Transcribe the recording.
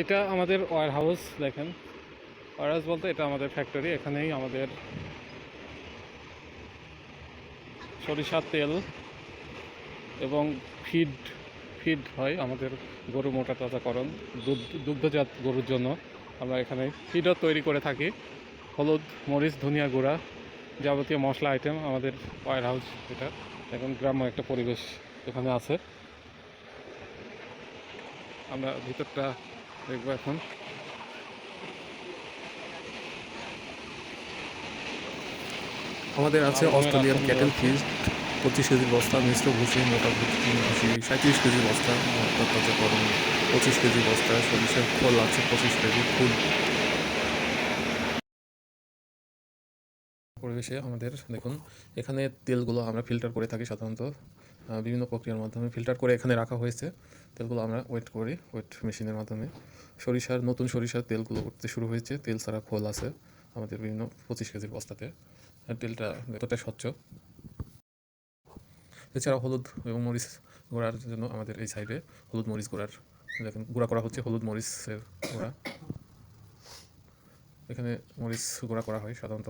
এটা আমাদের warehouse দেখেন। ওয়ার হাউস বলতে এটা আমাদের ফ্যাক্টরি এখানেই আমাদের সরিষার তেল এবং ফিড ফিড হয় আমাদের গরু মোটা তাজাকরণ দুধ, দুগ্ধজাত গরুর জন্য। আমরা এখানে ফিডও তৈরি করে থাকি। হলুদ, মরিচ, ধনিয়া গুঁড়া যাবতীয় মশলা আইটেম আমাদের ওয়ার হাউস এটা। এখন গ্রাম্য একটা পরিবেশ এখানে আছে। আমরা ভিতরটা দেখব এখন আমাদের আছে অস্ট্রেলিয়ান ক্যাটেল ফিস পঁচিশ কেজির বস্তা, মিশ্র ভুসি, মোটা ভুসি সাঁত্রিশ কেজি বস্তা, মোটা তাজাকরণ পঁচিশ কেজি বস্তা, সরিষার ফল আছে পঁচিশ কেজি ফুল। পরিবেশে আমাদের, দেখুন, এখানে তেলগুলো আমরা ফিল্টার করে থাকি সাধারণত। বিভিন্ন প্রক্রিয়ার মাধ্যমে ফিল্টার করে এখানে রাখা হয়েছে। তেলগুলো আমরা ওয়েট করি ওয়েট মেশিনের মাধ্যমে। সরিষার, নতুন সরিষার তেলগুলো উঠতে শুরু হয়েছে। তেল ছাড়া খোল আছে আমাদের বিভিন্ন পঁচিশ কেজির বস্তাতে। তেলটা এতটা স্বচ্ছ। এছাড়া হলুদ এবং মরিচ গোড়ার জন্য আমাদের এই সাইডে হলুদ মরিচ গোড়ার দেখুন, গুঁড়া করা হচ্ছে হলুদ মরিচের গোড়া। এখানে মরিচ গুঁড়া করা হয় সাধারণত।